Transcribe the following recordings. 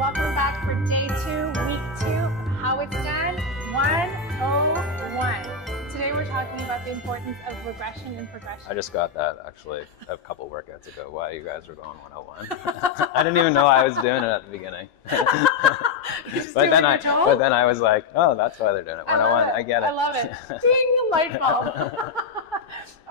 Welcome back for day 2, week 2 of How It's Done 101. Today we're talking about the importance of regression and progression. I just got that actually a couple workouts ago, why you guys were going 101. I didn't even know I was doing it at the beginning. But then I was like, oh, that's why they're doing it. 101, I get it. I love it. Ding, light bulb.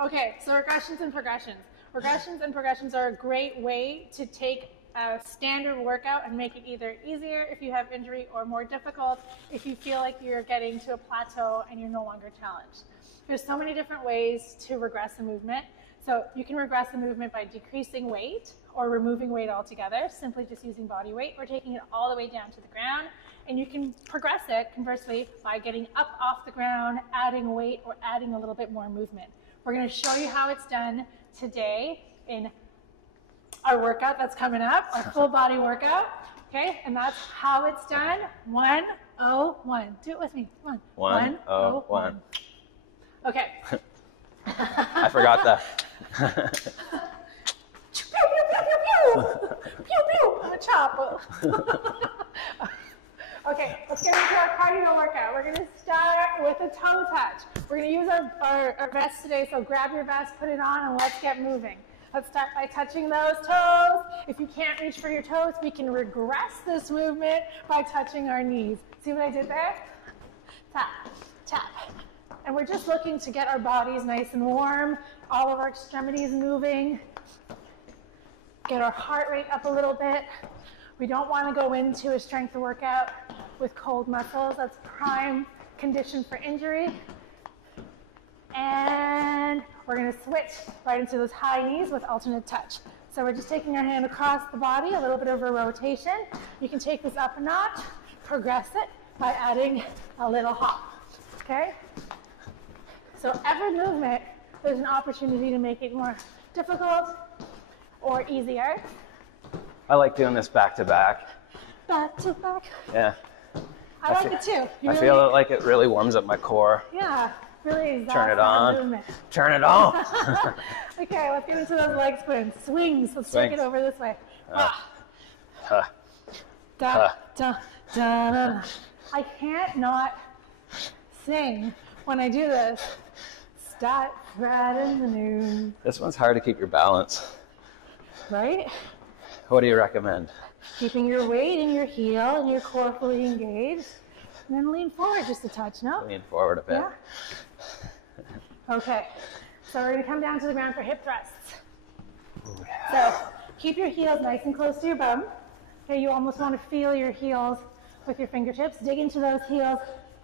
Okay, so regressions and progressions. Regressions and progressions are a great way to take a standard workout and make it either easier if you have injury or more difficult if you feel like you're getting to a plateau and you're no longer challenged. There's so many different ways to regress a movement. So you can regress a movement by decreasing weight or removing weight altogether, simply just using body weight, or taking it all the way down to the ground. And you can progress it, conversely, by getting up off the ground, adding weight, or adding a little bit more movement. We're going to show you how it's done today in our workout that's coming up, our full body workout, okay? And that's how it's done, 101. Do it with me, come on. 101. Okay. I forgot that. Pew, pew, pew, pew, pew. Pew, pew, I'm a chopper. Okay, let's get into our cardio workout. We're gonna start with a toe touch. We're gonna use our vest today, so grab your vest, put it on, and let's get moving. Let's start by touching those toes. If you can't reach for your toes, we can regress this movement by touching our knees. See what I did there? Tap, tap. And we're just looking to get our bodies nice and warm, all of our extremities moving, get our heart rate up a little bit. We don't want to go into a strength workout with cold muscles. That's prime condition for injury. And we're going to switch right into those high knees with alternate touch. So we're just taking our hand across the body, a little bit of a rotation. You can take this up a notch, progress it by adding a little hop, okay? So every movement, there's an opportunity to make it more difficult or easier. I like doing this back to back. Back to back. Yeah. I like it too. I feel like it really warms up my core. Yeah. Really turn it on. Movement. Turn it on. Okay, let's get into those leg sprints. Swings. Let's take it over this way. Da, da, da, da. I can't not sing when I do this. Start riding the noon. This one's hard to keep your balance. Right? What do you recommend? Keeping your weight in your heel and your core fully engaged. And then lean forward just a touch, no? Lean forward a bit. Yeah. Okay, so we're going to come down to the ground for hip thrusts. Ooh, yeah. So keep your heels nice and close to your bum. Okay, you almost want to feel your heels with your fingertips. Dig into those heels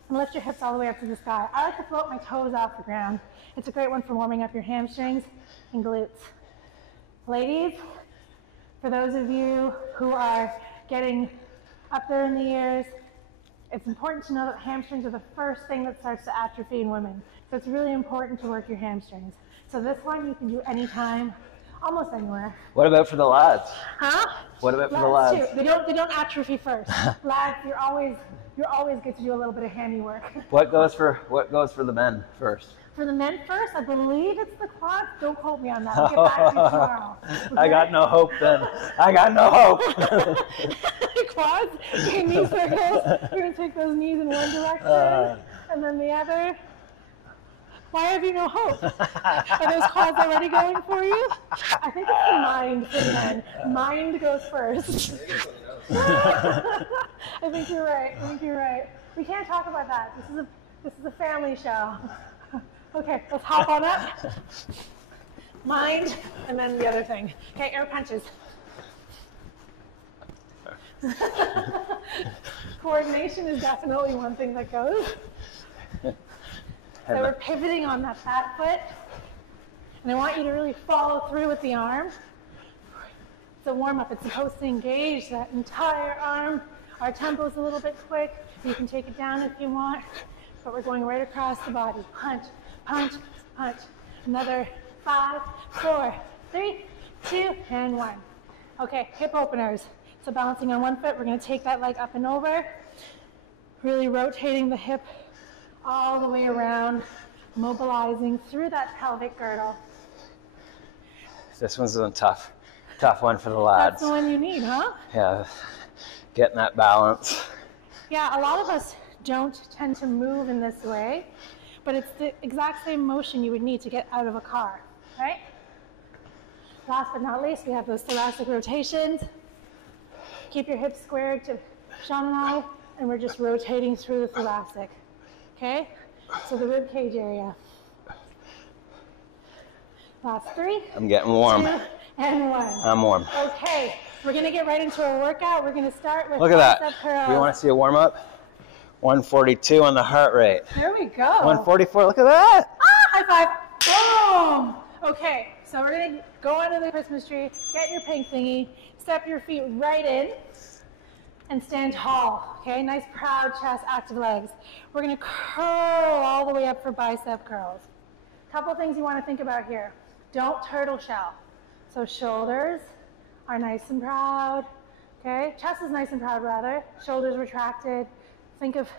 and lift your hips all the way up to the sky. I like to float my toes off the ground. It's a great one for warming up your hamstrings and glutes. Ladies, for those of you who are getting up there in the years, it's important to know that hamstrings are the first thing that starts to atrophy in women. So it's really important to work your hamstrings. So this one you can do anytime, almost anywhere. What about for the lads? Huh? What about for the lads? Too. They don't atrophy first. Lads, you're always good to do a little bit of hammy work. What goes for the men first? For the men first, I believe it's the quads. Don't quote me on that. We'll get back to you tomorrow. Okay? I got no hope then. I got no hope. Quads, okay, knee circles. We're going to take those knees in one direction and then the other. Why have you no hope? Are those quads already going for you? I think it's the mind for men. Mind goes first. I think you're right. We can't talk about that. This is a family show. Okay, let's hop on up. Mind, and then the other thing. Okay, air punches. Coordination is definitely one thing that goes. So we're pivoting on that back foot. And I want you to really follow through with the arm. It's a warm-up. It's supposed to engage that entire arm. Our tempo's a little bit quick. You can take it down if you want. But we're going right across the body. Punch, punch, punch. Another 5, 4, 3, 2, and 1. Okay, hip openers. So balancing on one foot, we're going to take that leg up and over. Really rotating the hip all the way around, mobilizing through that pelvic girdle. This one's a tough one for the lads. That's the one you need, huh? Yeah. Getting that balance. Yeah, a lot of us don't tend to move in this way, but it's the exact same motion you would need to get out of a car, right? Last but not least, we have those thoracic rotations. Keep your hips squared to Sean and I, and we're just rotating through the thoracic, okay? So the rib cage area. Last 3. I'm getting warm. 2, and 1. I'm warm. Okay, we're gonna get right into our workout. We're gonna start with Look at bicep that. curls. We want to see a warm up. 142 on the heart rate. There we go. 144. Look at that. Ah, high five. Boom. Okay, so we're gonna go under the Christmas tree, get your pink thingy, step your feet right in, and stand tall. Okay, nice proud chest, active legs. We're gonna curl all the way up for bicep curls. Couple things you want to think about here. Don't turtle shell. So shoulders are nice and proud. Okay, chest is nice and proud rather. Shoulders retracted. Think of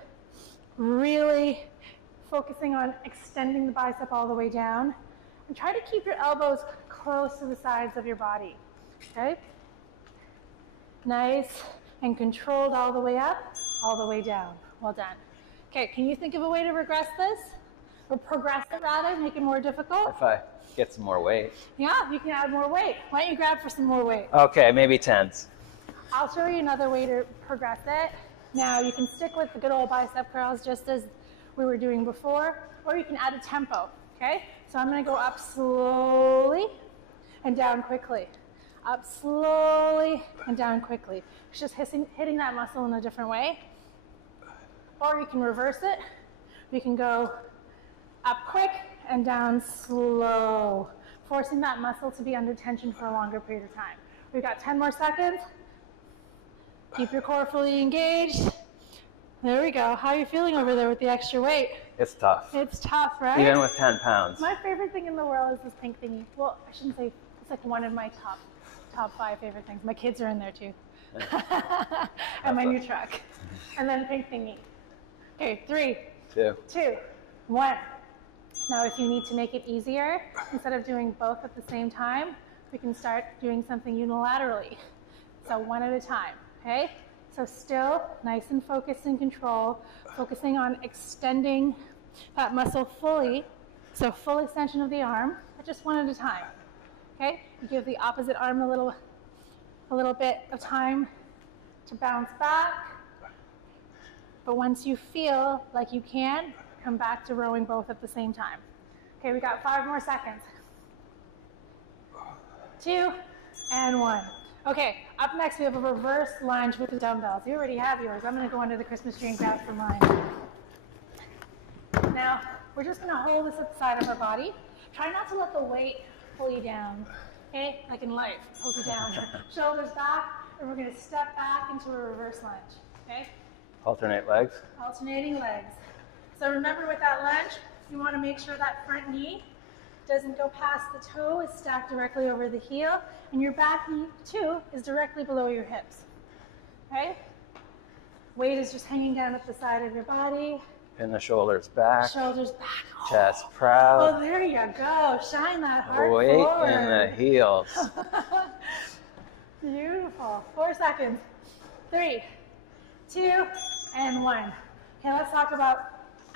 really focusing on extending the bicep all the way down. And try to keep your elbows close to the sides of your body, okay? Nice and controlled all the way up, all the way down. Well done. Okay, can you think of a way to regress this? Or progress it rather, make it more difficult? If I get some more weight. Yeah, you can add more weight. Why don't you grab for some more weight? Okay, maybe 10s. I'll show you another way to progress it. Now, you can stick with the good old bicep curls just as we were doing before, or you can add a tempo, okay? So I'm gonna go up slowly and down quickly. Up slowly and down quickly. It's just hitting that muscle in a different way. Or you can reverse it. You can go up quick and down slow, forcing that muscle to be under tension for a longer period of time. We've got 10 more seconds. Keep your core fully engaged. There we go. How are you feeling over there with the extra weight? It's tough. It's tough, right? Even with 10 pounds. My favorite thing in the world is this pink thingy. Well, I shouldn't say, it's like one of my top 5 favorite things. My kids are in there too. And my new truck. And then pink thingy. Okay, 3, 2, 1. Now, if you need to make it easier, instead of doing both at the same time, we can start doing something unilaterally. So one at a time, okay? So still nice and focused and control, focusing on extending that muscle fully. So full extension of the arm, but just one at a time, okay? You give the opposite arm a little bit of time to bounce back. But once you feel like you can, come back to rowing both at the same time. Okay, we got 5 more seconds. 2 and 1. Okay, up next we have a reverse lunge with the dumbbells. You already have yours. I'm gonna go under the Christmas tree and grab some mine. Now, we're just gonna hold this at the side of our body. Try not to let the weight pull you down, okay? Like in life, pulls you down. Shoulders back, and we're gonna step back into a reverse lunge, okay? Alternate legs. Alternating legs. So remember with that lunge, you want to make sure that front knee doesn't go past the toe, is stacked directly over the heel, and your back knee too is directly below your hips. Okay? Weight is just hanging down at the side of your body. Pin the shoulders back. Shoulders back. Chest proud. Oh, there you go. Shine that heart Weight forward. in the heels. Beautiful. 4 seconds. 3, 2, and 1. Okay, let's talk about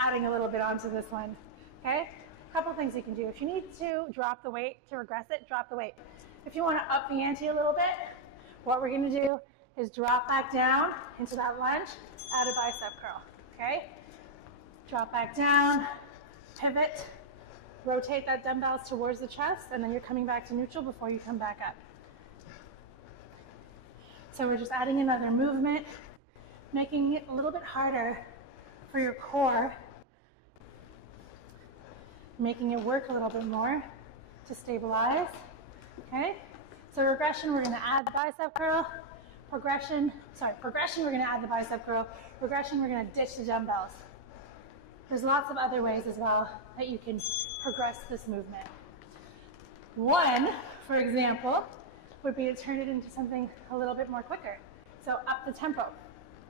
adding a little bit onto this one, okay? A couple things you can do. If you need to drop the weight to regress it, drop the weight. If you want to up the ante a little bit, what we're going to do is drop back down into that lunge, add a bicep curl, okay? Drop back down, pivot, rotate that dumbbells towards the chest, and then you're coming back to neutral before you come back up. So we're just adding another movement, making it a little bit harder for your core, making it work a little bit more to stabilize, okay? So regression, we're gonna add the bicep curl. Progression, we're gonna add the bicep curl. Regression, we're gonna ditch the dumbbells. There's lots of other ways as well that you can progress this movement. One, for example, would be to turn it into something a little bit more quicker. So up the tempo,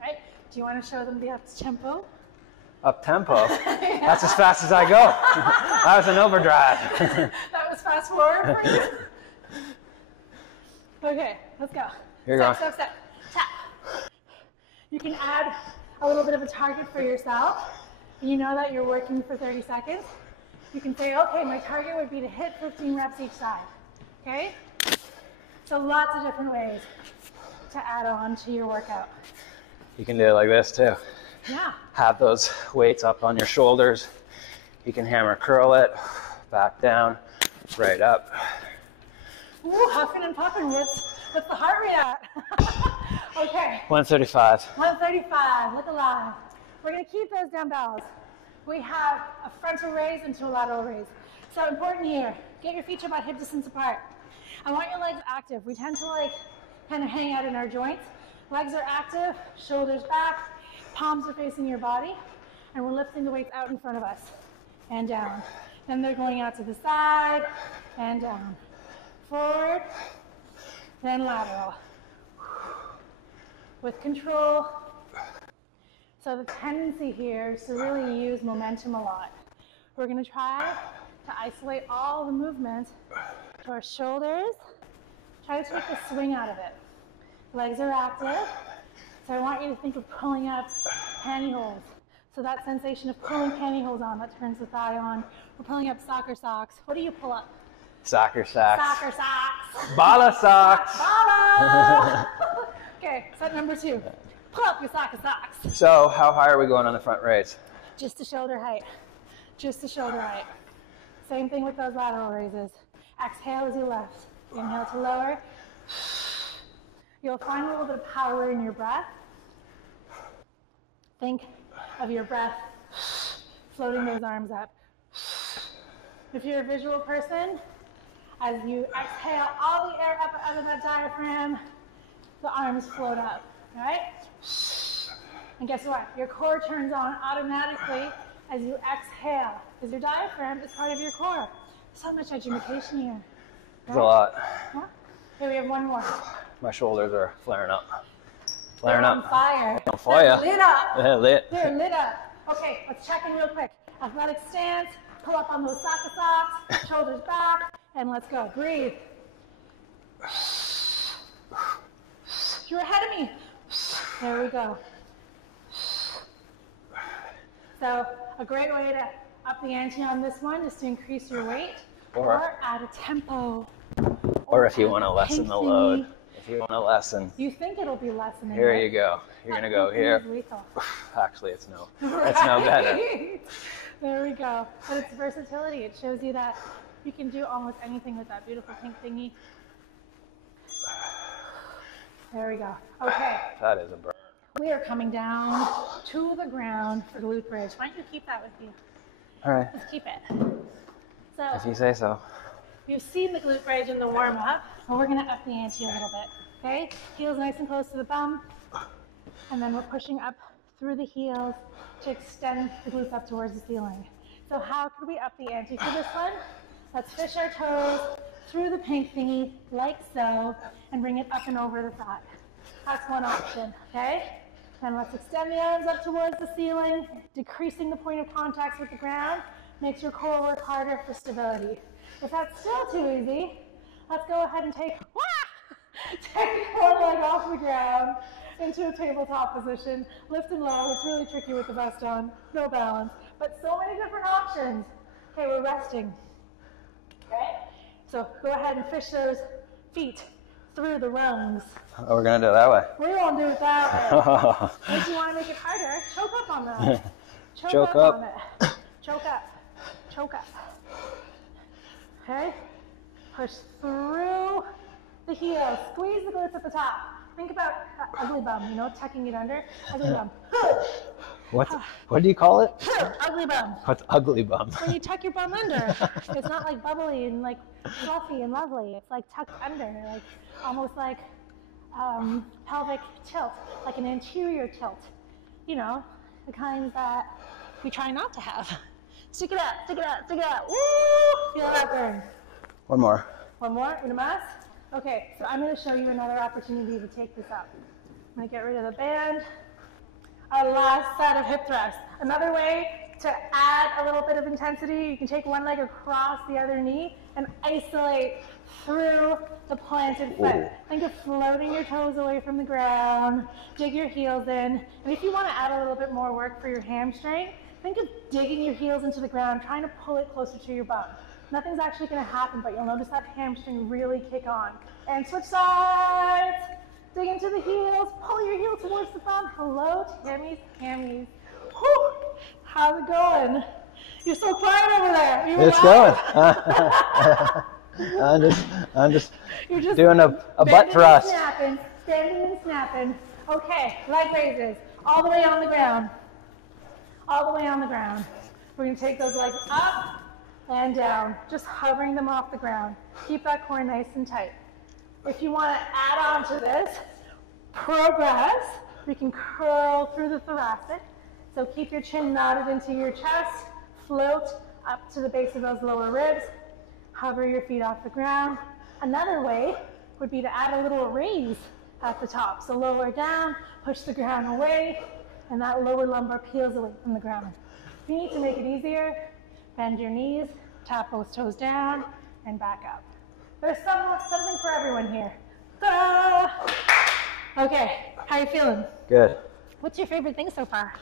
right? Do you want to show them the up tempo? Up tempo? Yeah. That's as fast as I go. That was an overdrive. That was fast forward for you? Okay, let's go. Here you go. Step, step, step. Tap. You can add a little bit of a target for yourself. You know that you're working for 30 seconds. You can say, okay, my target would be to hit 15 reps each side, okay? So lots of different ways to add on to your workout. You can do it like this too. Yeah. Have those weights up on your shoulders. You can hammer curl it, back down, right up. Ooh, huffing and puffing. What's the heart rate at? Okay. 135. 135, look alive. We're gonna keep those dumbbells. We have a frontal raise and two lateral raise. So important here, get your feet to about hip distance apart. I want your legs active. We tend to like kind of hang out in our joints. Legs are active, shoulders back, palms are facing your body, and we're lifting the weights out in front of us and down. Then they're going out to the side and down. Forward, then lateral. With control. So the tendency here is to really use momentum a lot. We're going to try to isolate all the movement to our shoulders. Try to take the swing out of it. Legs are active. So I want you to think of pulling up pantyhose. So that sensation of pulling pantyhose on, that turns the thigh on. We're pulling up soccer socks. What do you pull up? Soccer socks. Soccer socks. Bala socks. Bala! Okay, set number 2. Pull up your soccer socks. So how high are we going on the front raise? Just to shoulder height. Just to shoulder height. Same thing with those lateral raises. Exhale as you lift. Inhale to lower. You'll find a little bit of power in your breath. Think of your breath floating those arms up. If you're a visual person, as you exhale all the air up out of that diaphragm, the arms float up, all right? And guess what? Your core turns on automatically as you exhale, because your diaphragm is part of your core. So much education here. It's a lot. Yeah? Okay, we have one more. My shoulders are flaring up. They're Flaring on up. fire. On fire. They're lit up. Yeah, lit. They're lit up. Okay, let's check in real quick. Athletic stance, pull up on those soccer socks, shoulders back, and let's go. Breathe. You're ahead of me. There we go. So a great way to up the ante on this one is to increase your weight or add a tempo. Or if you want to lessen the load. If you want to lessen. You think it'll be lessening. Here right? you go. You're going to go here. Lethal. Actually, it's no better. There we go. But it's versatility. It shows you that you can do almost anything with that beautiful pink thingy. There we go. Okay. That is a burn. We are coming down to the ground for Glute Bridge. Why don't you keep that with you? All right. Let's keep it. So, If you say so. you've seen the Glute Bridge in the warm-up, but we're going to up the ante a little bit. Okay? Heels nice and close to the bum. And then we're pushing up through the heels to extend the glutes up towards the ceiling. So how could we up the ante for this one? Let's fish our toes through the pink thingy, like so, and bring it up and over the thigh. That's one option, okay? Then let's extend the arms up towards the ceiling, decreasing the point of contact with the ground, makes your core work harder for stability. If that's still too easy, let's go ahead and take one leg off the ground into a tabletop position, lift and lower. It's really tricky with the vest on, no balance, but so many different options. Okay, we're resting. Okay, so go ahead and fish those feet through the rungs. Oh, we're going to do it that way. We're going to do it that way. If you want to make it harder, choke up on that. Choke up. On it. Choke up. Choke up. Okay, push through the heels. Squeeze the glutes at the top. Think about ugly bum, you know, tucking it under. Ugly bum. What do you call it? Ugly bum. What's ugly bum? When you tuck your bum under, it's not like bubbly and like fluffy and lovely. It's like tucked under, like almost like pelvic tilt, like an anterior tilt. You know, the kind that we try not to have. Stick it out, stick it out, stick it out. Woo! Feel that burn. One more. One more, una más? Okay, so I'm going to show you another opportunity to take this up. I'm going to get rid of the band. Our last set of hip thrusts. Another way to add a little bit of intensity, you can take one leg across the other knee and isolate through the planted foot. Ooh. Think of floating your toes away from the ground, dig your heels in, and if you want to add a little bit more work for your hamstring, think of digging your heels into the ground, trying to pull it closer to your bum. Nothing's actually going to happen, but you'll notice that hamstring really kick on. And switch sides, dig into the heels, pull your heel towards the bum. Hello, Tammy's hammies. Whew. How's it going? You're so quiet over there. It's going. I'm just doing a butt thrust. Snapping, standing and snapping. Okay, leg raises, all the way on the ground. All the way on the ground. We're going to take those legs up and down, just hovering them off the ground. Keep that core nice and tight. If you want to add on to this, progress, we can curl through the thoracic. So keep your chin knotted into your chest, float up to the base of those lower ribs, hover your feet off the ground. Another way would be to add a little raise at the top. So lower down, push the ground away, and that lower lumbar peels away from the ground. If you need to make it easier, bend your knees, tap those toes down, and back up. There's something for everyone here. Ta-da! Okay, how you feeling? Good. What's your favorite thing so far?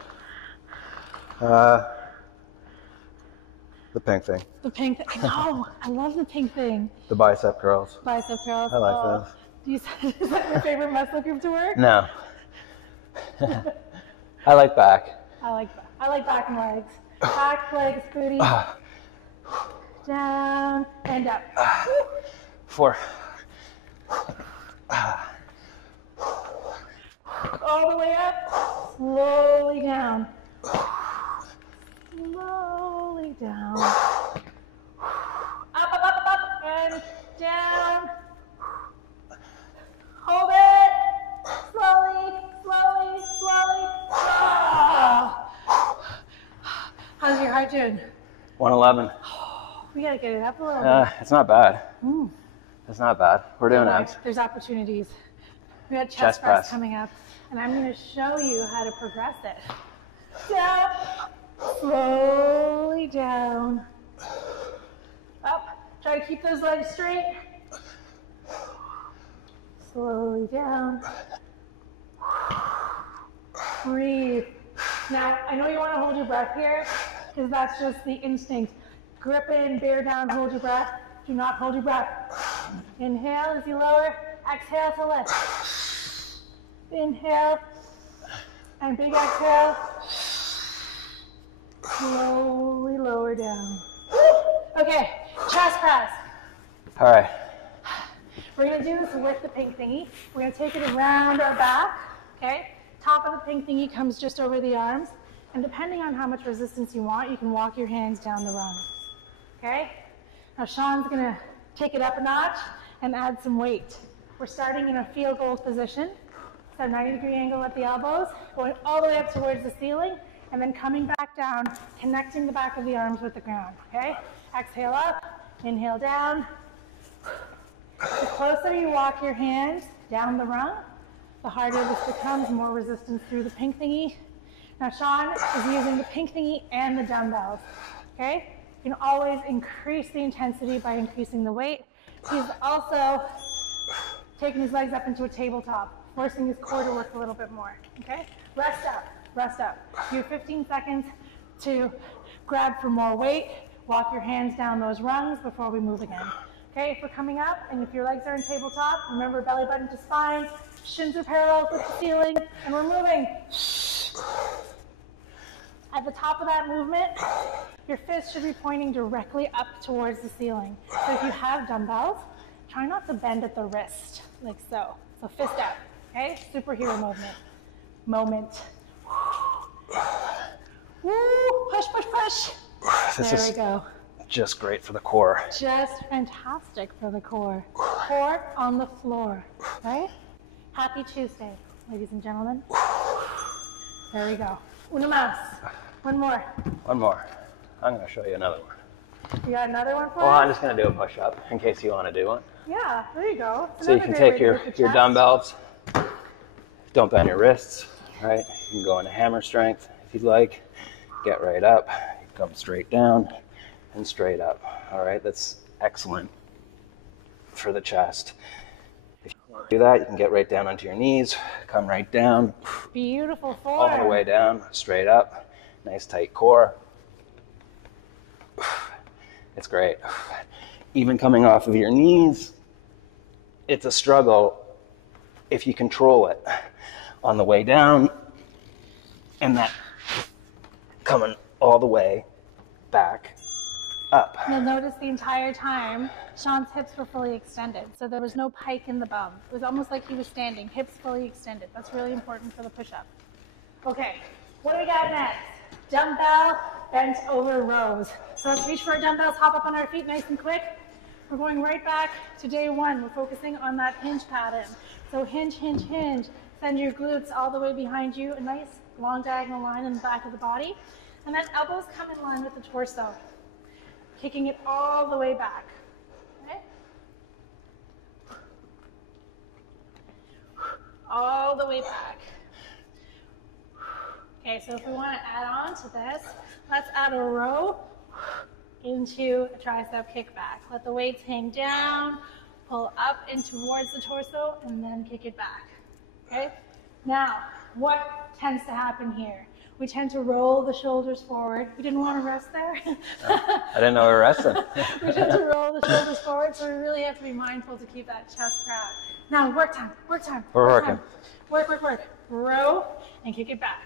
The pink thing. The pink thing. Oh, I love the pink thing. The bicep curls. Bicep curls. I like those. Is that your favorite muscle group to work? No. I like back. I like back and legs. Back, legs, booty. Down and up. 4. All the way up. Slowly down. Slowly down. Up, up, up, up, up, and down. Hold it. Slowly, slowly, slowly. Ah. How's your heart doing? 111. We gotta get it up a little bit. It's not bad. It's not bad. We're doing Okay, abs. there's opportunities. We got chest press coming up, and I'm gonna show you how to progress it. Down, slowly down, up. Try to keep those legs straight. Slowly down. Breathe. Now, I know you want to hold your breath here, because that's just the instinct. Grip in, bear down, hold your breath. Do not hold your breath. Inhale as you lower, exhale to lift. Inhale, and big exhale. Slowly lower down. Okay, chest press. All right. We're gonna do this with the pink thingy. We're gonna take it around our back, okay? Top of the pink thingy comes just over the arms. And depending on how much resistance you want, you can walk your hands down the rungs, okay? Now Sean's gonna take it up a notch and add some weight. We're starting in a field goal position. So 90-degree angle at the elbows, going all the way up towards the ceiling, and then coming back down, connecting the back of the arms with the ground, okay? Exhale up, inhale down. The closer you walk your hands down the rung, the harder this becomes, more resistance through the pink thingy. Now Sean is using the pink thingy and the dumbbells, okay? You can always increase the intensity by increasing the weight. He's also taking his legs up into a tabletop, forcing his core to work a little bit more, okay? Rest up, rest up. You have 15 seconds to grab for more weight, walk your hands down those rungs before we move again. Okay, if we're coming up, and if your legs are in tabletop, remember belly button to spine, shins are parallel with the ceiling, and we're moving. At the top of that movement, your fists should be pointing directly up towards the ceiling. So if you have dumbbells, try not to bend at the wrist, like so. So fist out, okay? Superhero moment. Woo, push, push, push. There we go. Just great for the core. Just fantastic for the core. Core on the floor, right? Happy Tuesday, ladies and gentlemen. There we go. Una más. One more. One more. I'm going to show you another one. You got another one for Well, us? I'm just going to do a push-up in case you want to do one. Yeah, there you go. So you can take your dumbbells, don't bend your wrists, right? You can go into hammer strength if you'd like. Get right up, come straight down and straight up. All right, that's excellent for the chest. If you do that, you can get right down onto your knees, come right down. Beautiful form. All the way down, straight up. Nice tight core. It's great. Even coming off of your knees, it's a struggle if you control it on the way down, and that coming all the way back up. You'll notice the entire time Sean's hips were fully extended, so there was no pike in the bum. It was almost like he was standing, hips fully extended. That's really important for the push-up. Okay, what do we got next? Dumbbell bent over rows. So let's reach for our dumbbells, hop up on our feet nice and quick. We're going right back to day one. We're focusing on that hinge pattern. So hinge, hinge, hinge. Send your glutes all the way behind you. A nice long diagonal line in the back of the body. And then elbows come in line with the torso. Kicking it all the way back. Okay? All the way back. Okay, so if we want to add on to this, let's add a row into a tricep kickback. Let the weights hang down, pull up and towards the torso, and then kick it back. Okay? Now, what tends to happen here? We tend to roll the shoulders forward. We didn't want to rest there. I didn't know we were resting. We tend to roll the shoulders forward, so we really have to be mindful to keep that chest proud. Now, work time, work time. We're working. Work, work, work. Row and kick it back.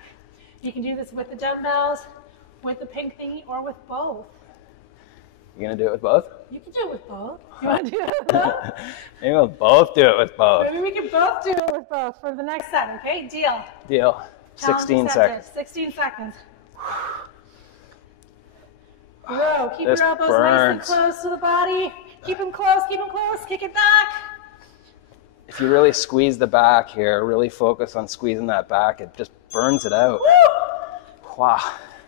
You can do this with the dumbbells, with the pink thingy, or with both. You gonna do it with both? You can do it with both. You want to do it with both? Maybe we'll both do it with both. Maybe we can both do it with both for the next set, okay? Deal. Deal. 16 seconds. 16 seconds. Row. Keep This your elbows burns. nice and close to the body. Keep them close, keep them close. Kick it back. If you really squeeze the back here, really focus on squeezing that back, it just burns it out. Woo! Wow.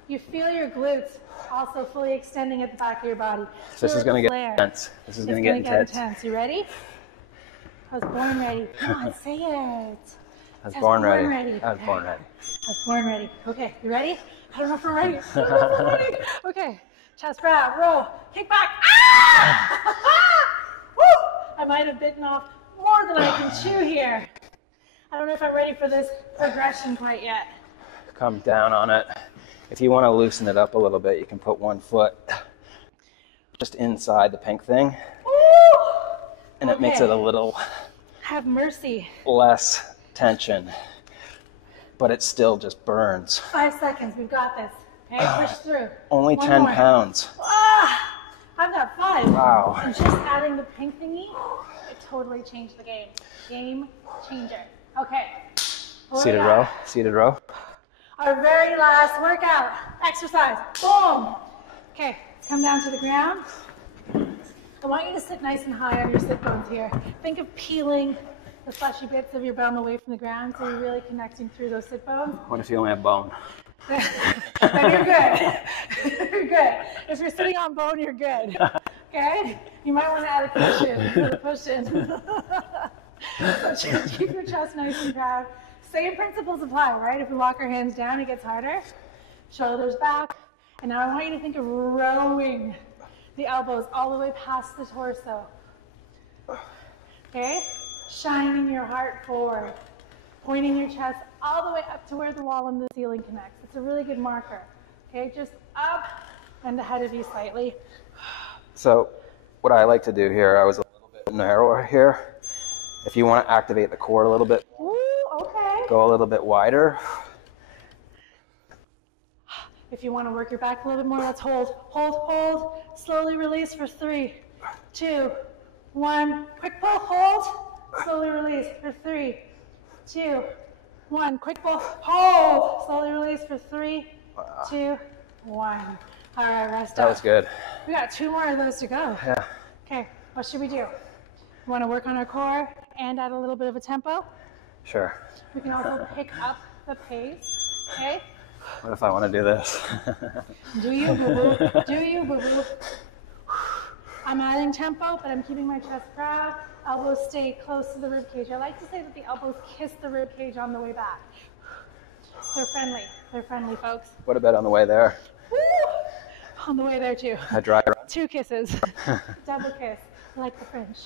You feel your glutes also fully extending at the back of your body. This is going to get intense. This is going to get intense. You ready? I was born ready. Come on, say it. I was born ready. I was Okay. born ready. I was born ready. Okay, you ready? I don't know if I'm ready. I don't know if I'm ready. Okay, chest proud, roll, kick back. Ah! Woo! I might have bitten off more than I can chew here. I don't know if I'm ready for this progression quite yet. Come down on it. If you want to loosen it up a little bit, you can put one foot just inside the pink thing. Woo! And it makes it a little Have mercy. less tension, but it still just burns. 5 seconds, we've got this. Okay, push through. Only One 10 more. pounds. Ah, I've got 5. Wow. And just adding the pink thingy, it totally changed the game. Game changer. Okay. Seated row. Seated row. Our very last workout, exercise. Boom. Okay, let's come down to the ground. I want you to sit nice and high on your sit bones here. Think of peeling the fleshy bits of your bum away from the ground, so you're really connecting through those sit bones. What if you only have bone? Then you're good. You're good. If you're sitting on bone, you're good. Okay? You might want to add a cushion for the push-in. So keep your chest nice and proud. Same principles apply, right? If we walk our hands down, it gets harder. Shoulders back. And now I want you to think of rowing the elbows all the way past the torso. Okay? Shining your heart forward. Pointing your chest all the way up to where the wall and the ceiling connects. It's a really good marker. Okay? Just up and ahead of you slightly. So what I like to do here, I was a little bit narrower here. If you want to activate the core a little bit, Ooh, okay. go a little bit wider. If you want to work your back a little bit more, let's hold, hold, hold. Slowly release for 3, 2, 1. Quick pull, hold. Slowly release for 3, 2, 1. Quick pull, hold. Slowly release for 3, 2, 1. All right, rest up. That was good. We got 2 more of those to go. Yeah. Okay, what should we do? We want to work on our core and add a little bit of a tempo. Sure. We can also pick up the pace. Okay? What if I want to do this? Do you, boo-boo? Do you, boo-boo? I'm adding tempo, but I'm keeping my chest proud. Elbows stay close to the rib cage. I like to say that the elbows kiss the rib cage on the way back. They're friendly. They're friendly, folks. What about on the way there? Woo! On the way there, too. A dry run? 2 kisses. Double kiss, like the French.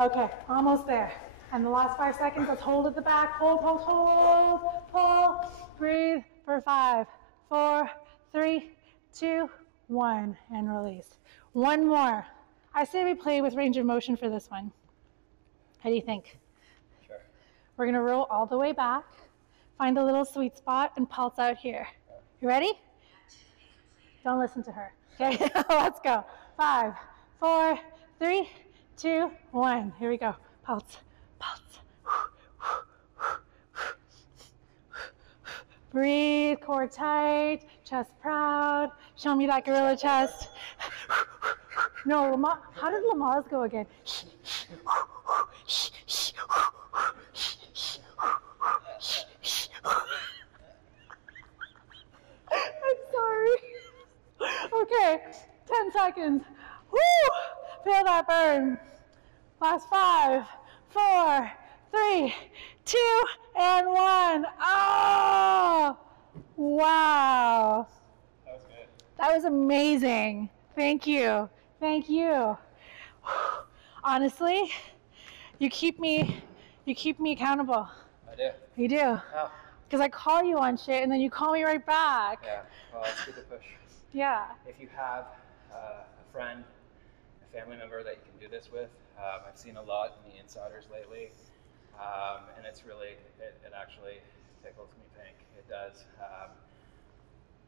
Okay, almost there. And the last 5 seconds, let's hold at the back. Hold, hold, hold. Pull. Breathe for 5, 4, 3, 2, 1. And release. One more. I say we play with range of motion for this one. How do you think? Sure. We're going to roll all the way back, find a little sweet spot, and pulse out here. You ready? Don't listen to her. Okay, let's go. 5, 4, 3, 2, 1. Here we go. Pulse, pulse. Breathe, core tight, chest proud. Show me that gorilla chest. No, how did Lamaze go again? I'm sorry. Okay, 10 seconds. Woo! Feel that burn. Last 5, 4, 3, 2, and 1. Oh! Wow. That was good. That was amazing. Thank you. Thank you. Honestly, you keep me accountable. I do. You do. Oh. Because I call you on shit and then you call me right back. Yeah. Well, it's good to push. Yeah. If you have a friend, a family member that you can do this with, I've seen a lot in the insiders lately, and it's really, it actually tickles me pink. It does.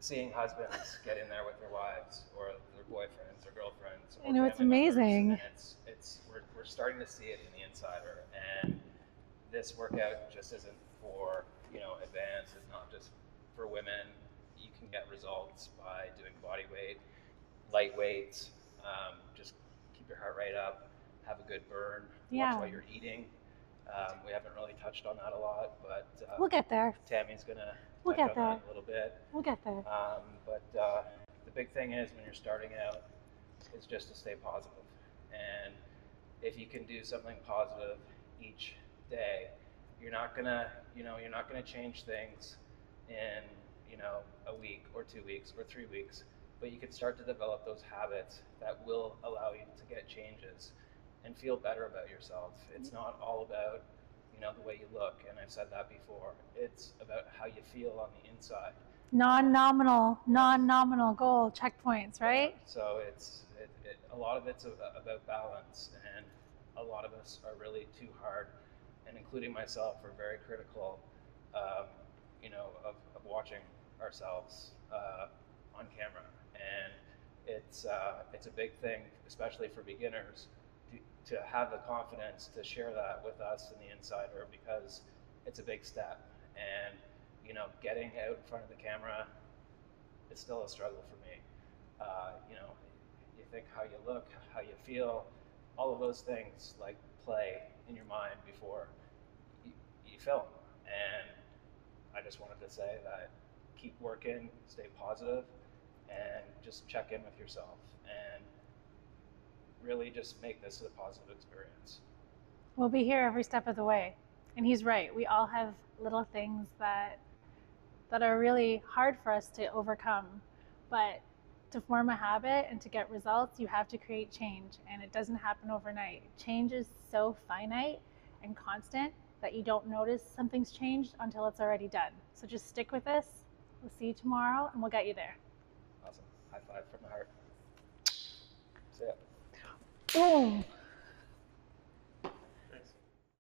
Seeing husbands get in there with their wives or their boyfriends or girlfriends. Or I know, it's amazing. Members, and we're starting to see it in the insider, and this workout just isn't for, advanced. It's not just for women. You can get results by doing body weight, light weights, just keep your heart rate up, have a good burn, watch what you're eating. We haven't really touched on that a lot, but we'll get there. Tammy's gonna We'll touch get on there. that a little bit. We'll get there. But the big thing is when you're starting out is just to stay positive. And if you can do something positive each day, you're not gonna change things in, a week or 2 weeks or 3 weeks, but you can start to develop those habits that will allow you to get changes and feel better about yourself. It's not all about, the way you look, and I've said that before. It's about how you feel on the inside. Non-nominal goal checkpoints, right? Yeah. So a lot of it's about balance, and a lot of us are really too hard, and including myself, are very critical, of watching ourselves on camera, and it's a big thing, especially for beginners, to have the confidence to share that with us in the insider, because it's a big step, and getting out in front of the camera is still a struggle for me. You think how you look, how you feel, all of those things like play in your mind before you film. And I just wanted to say that keep working, stay positive, and just check in with yourself, and really just make this a positive experience. We'll be here every step of the way. And he's right. We all have little things that are really hard for us to overcome. But to form a habit and to get results, you have to create change, and it doesn't happen overnight. Change is so finite and constant that you don't notice something's changed until it's already done. So just stick with this. We'll see you tomorrow, and we'll get you there. Awesome. High five from the heart. See ya. Boom.